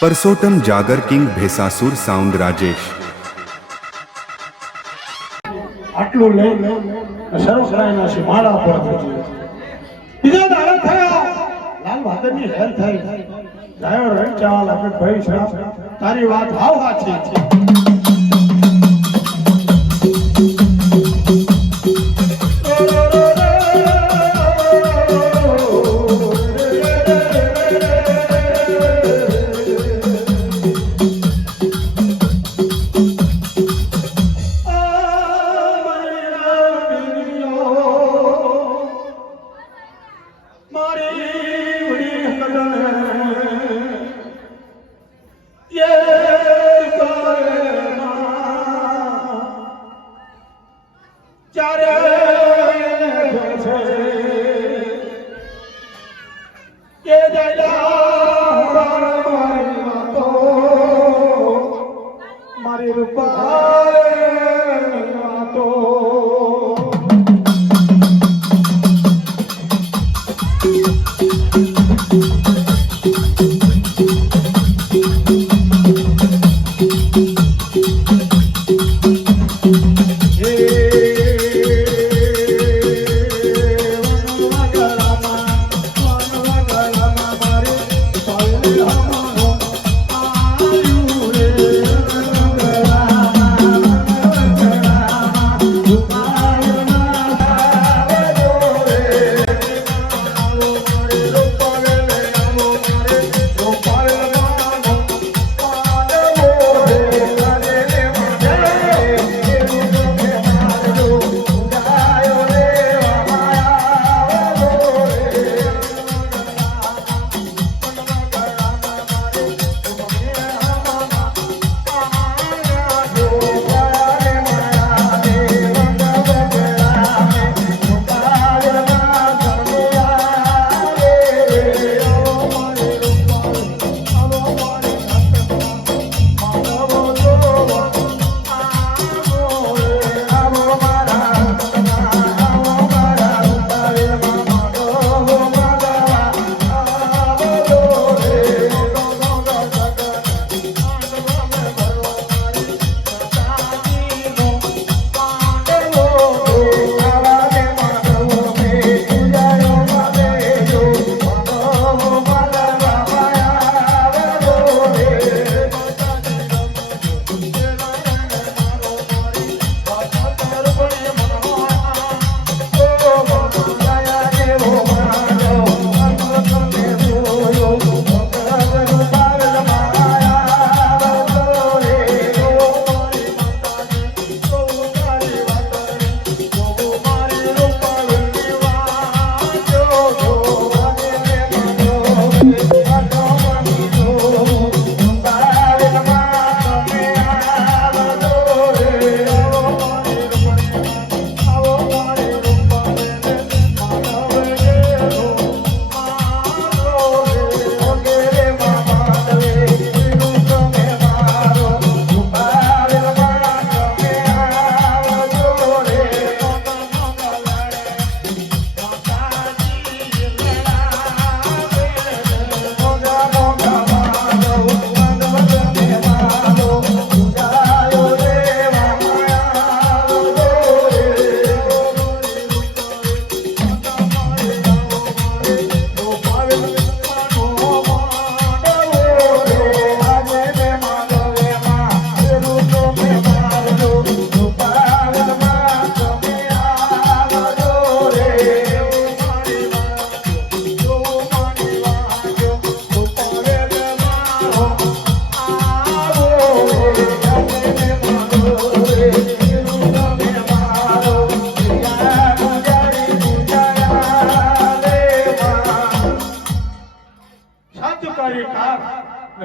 પરસોટમ Jagr king ભેસાસુર સાઉન્ડ રાજેશ આટલું લઈ સર્વસરાયના સીમાડા પર પહોંચ્યો. બીજો દાડો થયો લાલ બહાદુરની હેર થઈ જાયો રણ ચાવા લાગે ભાઈ સાહેબ તારી વાત હાવ સાચી છે.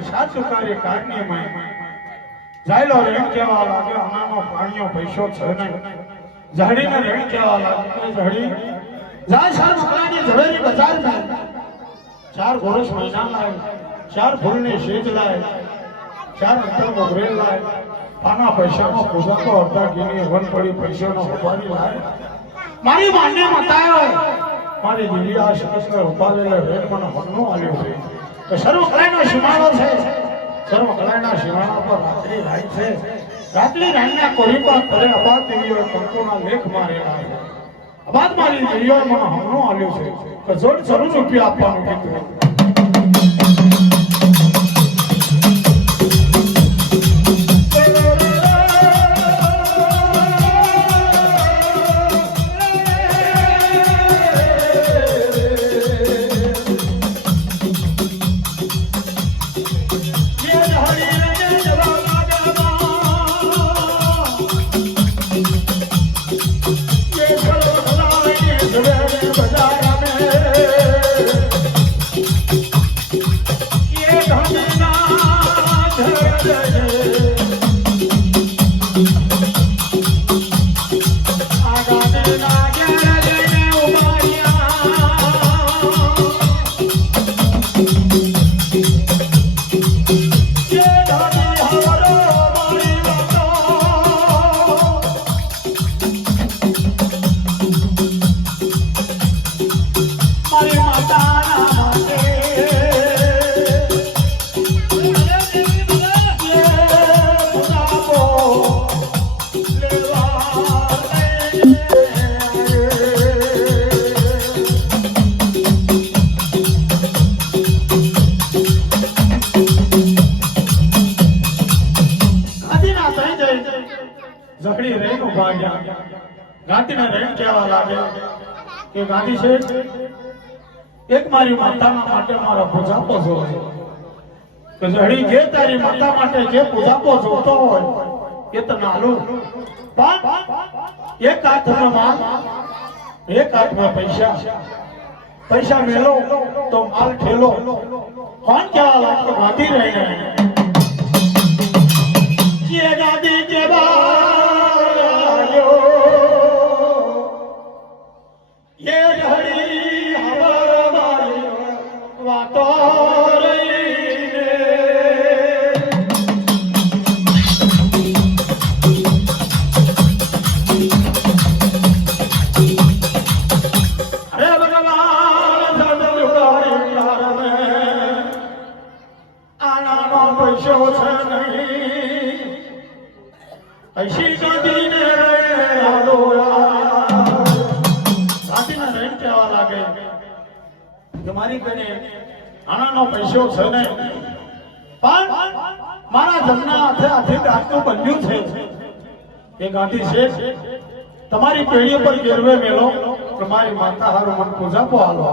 સાચું કાર્ય કારણે જાયલો રેણ કેવા લાગે આનાનો પાણીઓ પૈસો છે નહીં ઝાડીને રેણ કેવા લાગે ઝાડી જાય સાર મકરાની ઝવેરી બજાર જાય ચાર ગોરસ મહિના લાય ચાર ફૂલની શેજ લાય ચાર અંતર મોગરેલ લાય પાના પૈસાનો પૂજાતો અડધા ઘીની વન પડી પૈસાનો ઉપાડી લાય મારી માન્ય મતાયો મારી દીદી આ શકસ ઉપાડેલા રેટ મને હકનો આલ્યો છે કે સર્વ કલાનો સીમાડો છે સર્વ કલાના શિવાળા પર રાત્રિ રાય છે રાત્રિ રાયના કોરીપા કરે અબાદ દેવીઓ કંકોના લેખ મારેલા છે અબાદ મારી દેવીઓ મને હમણું આલ્યું છે કે જોડ જરૂર રૂપિયા આપવાનું કીધું ઝઘડી રહીનું ભાગ્યા ગાંધીને રહીને કહેવા લાગે કે ગાંધી શેઠ એક મારી માતાના માટે મારો પૂજાપો જોવો કે ઝઘડી જે તારી માતા માટે જે પૂજાપો જોતો હોય એ તને આલું પણ એક હાથમાં માલ એક હાથમાં પૈસા પૈસા મેલો તો માલ ઠેલો કોણ કહેવા લાગે ગાંધી રહીને ये गादी के बायो ये झड़ी हमारा बायो वातो रहीने अरे भगवान सदगुरु प्यार में आना नो पैसो छे नहीं ऐसी गांधीने ગાંધીને રહીને કહેવા લાગે કે મારી કને આનાનો પૈસો છે ને પણ મારા જમના હાથે હાથે આટલું બન્યું છે કે ગાંધી શેઠ તમારી પેઢી પર ગેરવે મેલો કે મારી માતા હારું મન પૂજાપો હાલો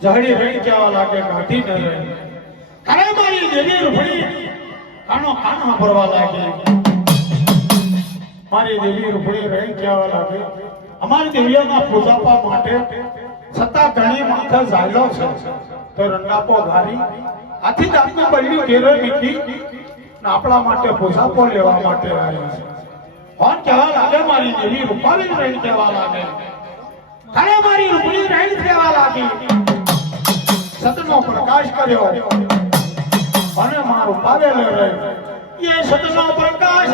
ઝઘડી રહીને કહેવા લાગે ગાંધીને અરે મારી દેવી રૂપડી કાનો કાન સાંભળવા લાગે મારી દેવી રૂપડી રહી કહેવા લાગે અમારી દેવીઓના પૂજાપા માટે છતાં ઘણી માથે ઝાયલો છે તો રંગાપો ઘારી આથી જ આપની બલ્યું ઘેરે નીકળી ને આપણા માટે પૂજાપો લેવા માટે આવ્યા છે કોણ કહેવા લાગે મારી દેવી રૂપાલી રહી કહેવા લાગે અરે મારી રૂપડી રહી કહેવા લાગી સતનો પ્રકાશ કર્યો અને મારું પાવેલો રહ્યો ये सतना प्रकाश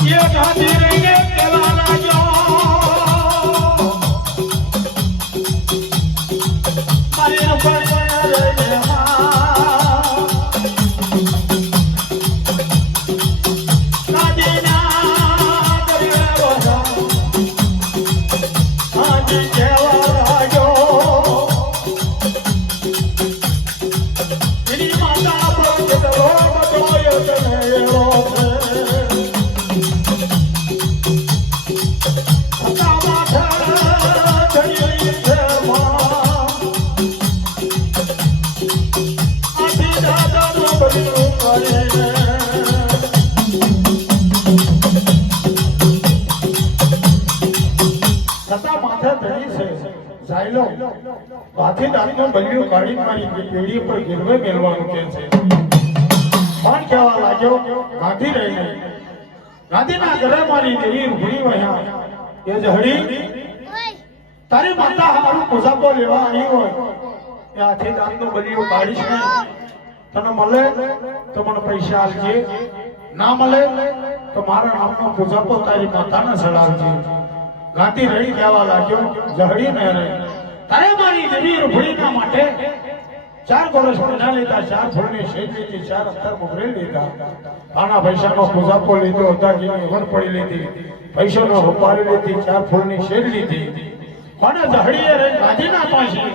ये गांधी रंगे केवाला जो मारे ऊपर હાથી દાંતનો બલ્યો કાઢી મારી પેઢી પર ગીરવે મેળવાનું કે છે કોણ કહેવા લાગ્યો ગાંધી રહીને ગાંધીના ઘરે મારી દેવી રૂપડી વહ્યા એ ઝઘડી તારી માતા અમારું પૂજાપો લેવા આવી હોય એ હાથી દાંતનો બલ્યો કાઢીશ નહીં તને મળે તો મને પૈસા આપજે, ના મળે તો મારા નામનો પૂજાપો તારી માતાને ચડાવજે. ગાતી રહી કહેવા લાગ્યો, જહડી ને રે તારે મારી દેવી રૂપડીના માટે 4 વર્ષ મહિના લીધા, 4 ફૂલની શેજ લીધી, 4 અખતર મોકલી લીધા, આના પૈસાનો પૂજાપો લીધો, અદાજીની વર પડી લીધી, પૈસાનો રૂપારી લીધી, 4 ફૂલની શેજ લીધી. કોને જહડીએ રે ગાદી ના પાછી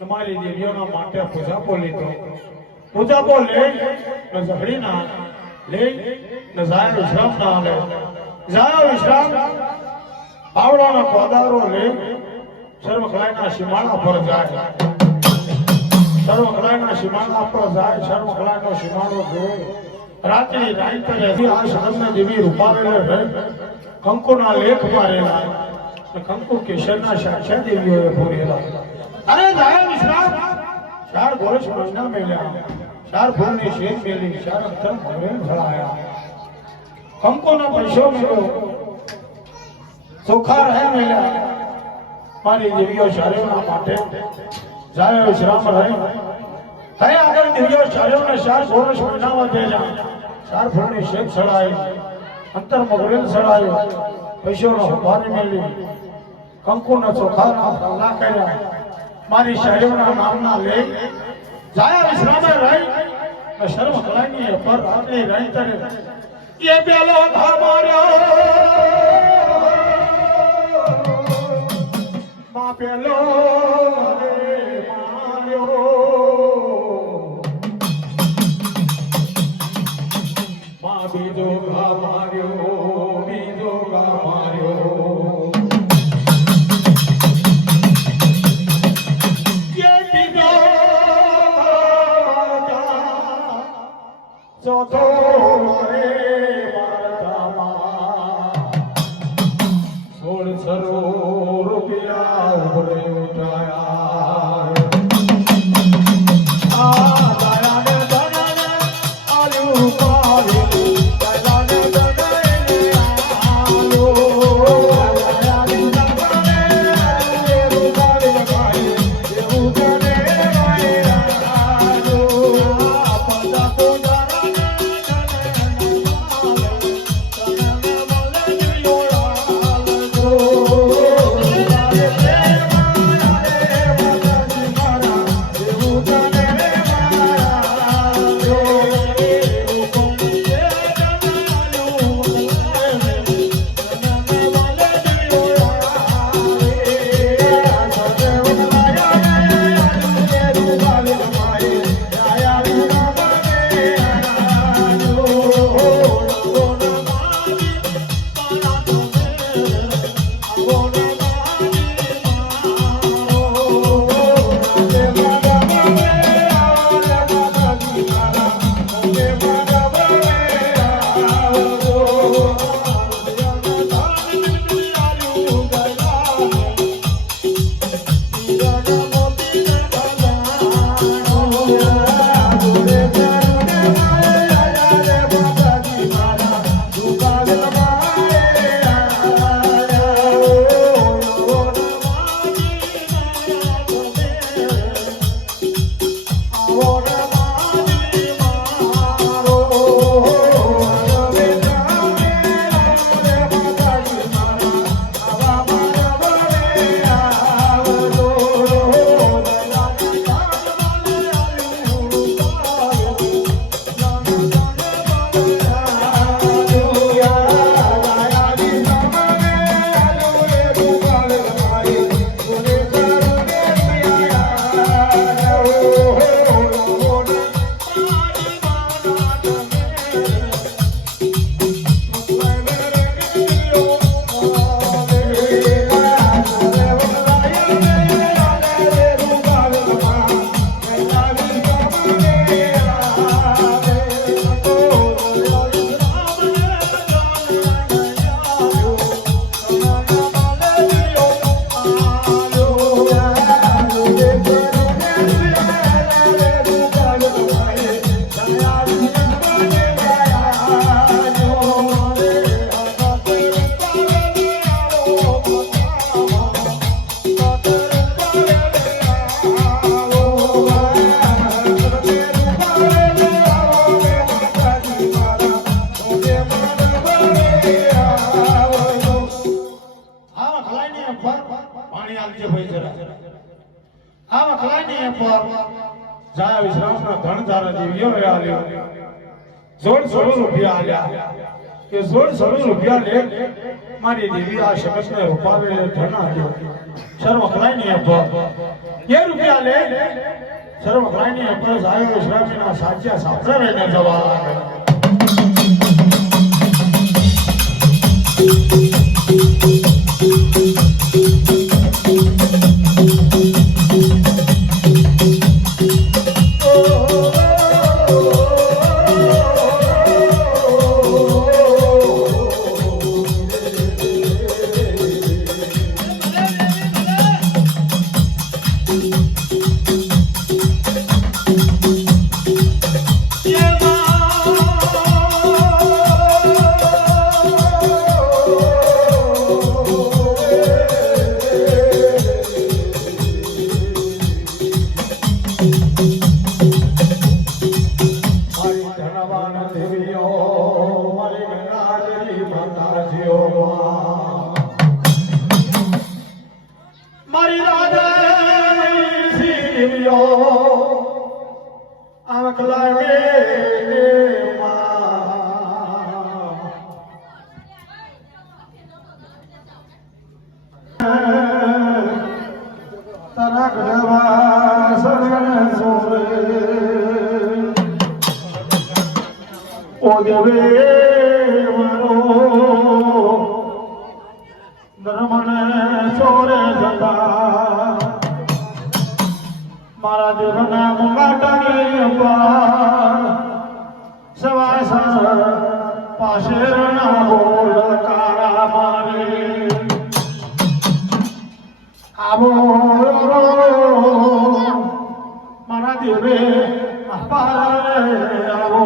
તમારી દેવીઓના માટે પૂજાપો લીધો, પૂજાપો લઈ ને ઝઘડીના લઈ ને જાય વિશ્રામ ના લે, જાય વિશ્રામ પાવડાનો કોદારો લઈ સર્વકલાઈના સીમાડા પર જાય, સર્વકલાઈના સીમાડા પર જાય, સર્વકલાઈનો સીમાડો જોઈ રાત્રિ રાઈતરે આ સદન દેવી રૂપાવેલે રહે, કંકુના લેખ મારેલા, કંકુ કેશરના સાક્ષાત દેવીઓએ પૂરેલા. અરે જાય વિશ્રામ 4 વર્ષ મહિના મેલ્યા, 4 ફૂલની શેર મેલી, 4 અખતર મોરે ભળાયા, કંકુનો પૈસો મેલ્યો, ચોખા રહે મેલ્યા. મારી દેવીઓ શારેવના માટે જાય વિશ્રામ રહે. હે આગળ દેવીઓ શારેવને 4 વર્ષ મહિનામાં થયેલા, 4 ફૂલની શેર ચડાવી, અંતર મોગરે ચડાવ્યો, પૈસોનો હુભારી મેલી, કંકુના ચોખાના ફાલા કર્યા. મારી શારેવના નામના લેખ જાય વિશ્રામે રહી શર્મ કલાની પર રાત્રિ રહી તરે એ પેલો માર્યો માં પેલો માર્યો માં બીજો ઘા માર્યો, બીજો ઘા માર્યો. ચોથો રે મારતામાં 16 રૂપિયા ઉભરે ઉઠાયા. આ દયાને દયાને આલ્યું પારેલું, દયાને દયાને આવજે ભાઈ જરા આ વખલાય નહીં પર જાય વિશ્રામનો ધન તારા દેવીઓ આલ્યો 1600 રૂપિયા આલ્યા કે 1600 રૂપિયા લે મારી દેવી આ શખસને રૂપાવે ધન આપ્યો સર્વ વખલાય નહીં પર કે રૂપિયા લે સર્વ વખલાય નહીં પર જાય વિશ્રામના સાચા સાપરા રહીને જવા લાગે મારા દેવના મુંગાટાની ઉપર સવાસર પાશેરના બોલ કારા મારે આવો મારા દેવે અપારે આવો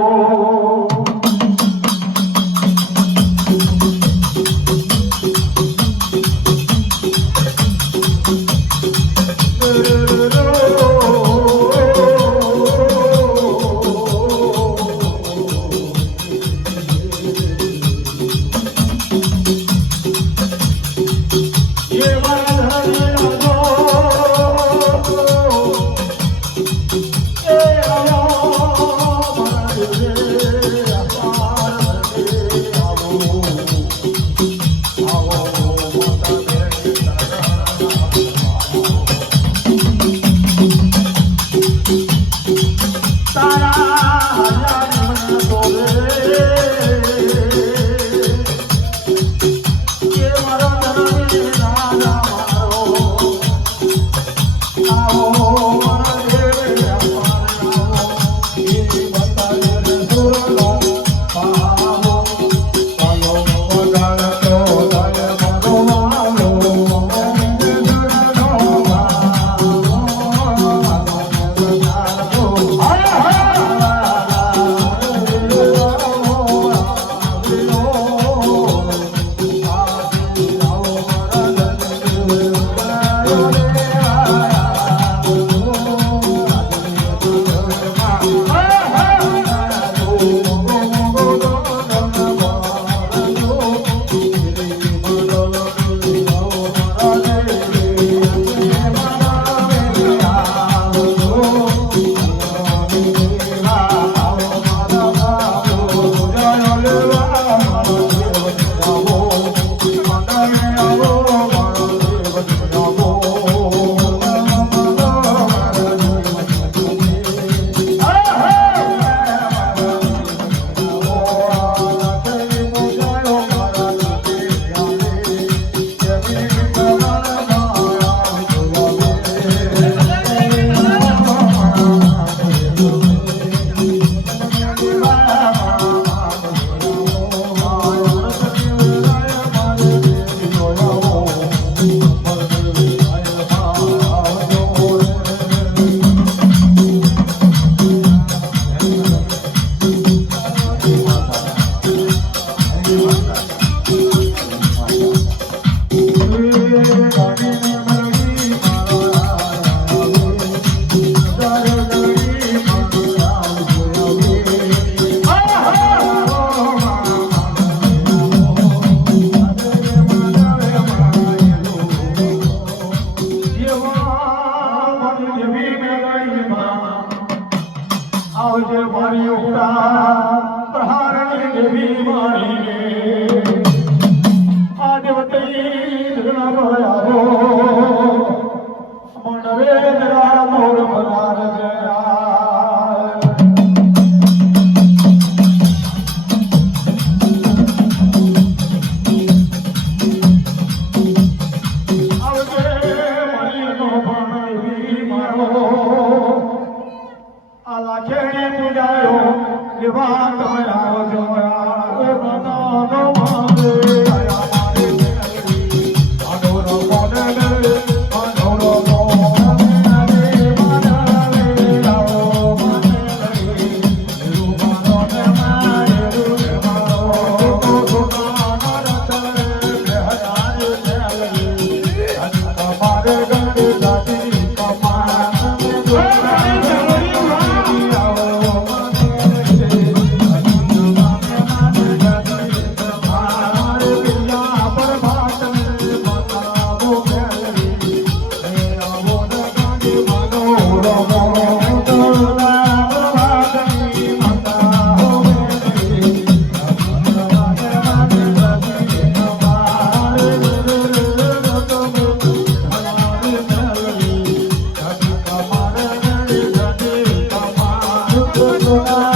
સોના